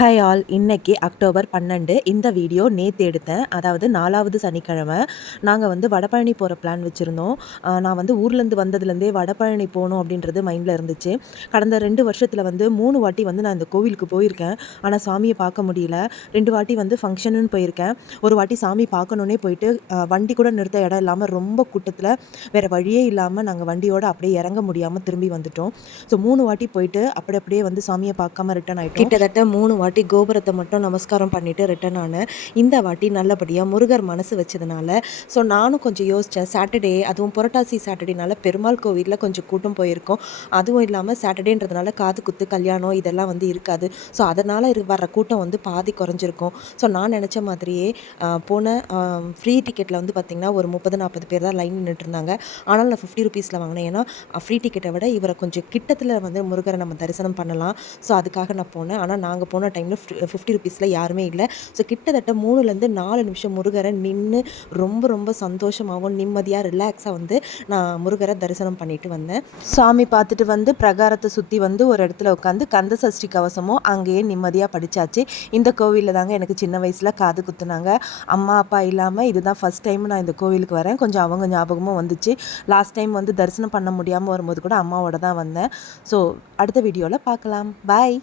Hi all, இன்னைக்கு October 12. இந்த video நேற்று எடுத்தேன். அதாவது 4வது சனிக்கிழமை. நாங்கள் வந்து வடபழனி போகிற பிளான் வச்சுருந்தோம். நான் வந்து ஊர்லேருந்து வந்ததுலேருந்தே வடபழனி போகணும் அப்படின்றது மைண்டில் இருந்துச்சு. கடந்த 2 வருஷத்தில் வந்து 3 வாட்டி வந்து நான் இந்த கோவிலுக்கு போயிருக்கேன். ஆனால் சாமியை பார்க்க முடியல. 2 வாட்டி வந்து ஃபங்க்ஷனுன்னு போயிருக்கேன். ஒரு வாட்டி சாமி பார்க்கணுன்னே போயிட்டு வண்டி கூட நிறுத்த இடம் இல்லாமல் ரொம்ப கூட்டத்தில் வேறு வழியே இல்லாமல் நாங்கள் வண்டியோடு அப்படியே இறங்க முடியாமல் திரும்பி வந்துட்டோம். ஸோ 3 வாட்டி போயிட்டு அப்படியே வந்து சாமியை பார்க்காம ரிட்டர்ன் ஆகிட்டோம். கிட்டத்தட்ட 3 வாட்டி கோபுரத்தை மட்டும் நமஸ்காரம் பண்ணிவிட்டு ரிட்டர்ன் ஆனேன். இந்த வாட்டி நல்லபடியாக முருகர் மனசு வச்சதுனால ஸோ நானும் கொஞ்சம் யோசித்தேன். சாட்டர்டே, அதுவும் புரட்டாசி சாட்டர்டேனால பெருமாள் கோவிலில் கொஞ்சம் கூட்டம் போயிருக்கோம். அதுவும் இல்லாமல் சாட்டர்டேன்றதுனால காது குத்து கல்யாணம் இதெல்லாம் வந்து இருக்காது. ஸோ அதனால் வர கூட்டம் வந்து பாதி குறைஞ்சிருக்கும். ஸோ நான் நினச்ச மாதிரியே போன ஃப்ரீ டிக்கெட்டில் வந்து பார்த்திங்கன்னா ஒரு 30-40 பேர் தான் லைன் நின்றுட்டுருந்தாங்க. ஆனால் நான் 50 ருபீஸில் வாங்கினேன். ஏன்னா ஃப்ரீ டிக்கெட்டை விட இவரை கொஞ்சம் கிட்டத்தில் வந்து முருகரை நம்ம தரிசனம் பண்ணலாம். ஸோ அதுக்காக நான் போனேன். ஆனால் நாங்கள் போன டைமில் 50 ருபீஸில் யாருமே இல்லை. ஸோ கிட்டத்தட்ட 3லேருந்து 4 நிமிஷம் முருகரை நின்று ரொம்ப சந்தோஷமாகவும் நிம்மதியாக ரிலாக்ஸாக வந்து நான் முருகரை தரிசனம் பண்ணிட்டு வந்தேன். சாமி பார்த்துட்டு வந்து பிரகாரத்தை சுற்றி வந்து ஒரு இடத்துல உட்காந்து கந்த சஷ்டி கவசமும் அங்கேயே நிம்மதியாக படித்தாச்சு. இந்த கோவிலில் தாங்க எனக்கு சின்ன வயசில் காது குத்துனாங்க. அம்மா அப்பா இல்லாமல் இதுதான் ஃபஸ்ட் டைம் நான் இந்த கோவிலுக்கு வரேன். கொஞ்சம் அவங்க ஞாபகமும் வந்துச்சு. லாஸ்ட் டைம் வந்து தரிசனம் பண்ண முடியாமல் வரும்போது கூட அம்மாவோட தான் வந்தேன். ஸோ அடுத்த வீடியோவில் பார்க்கலாம். பாய்.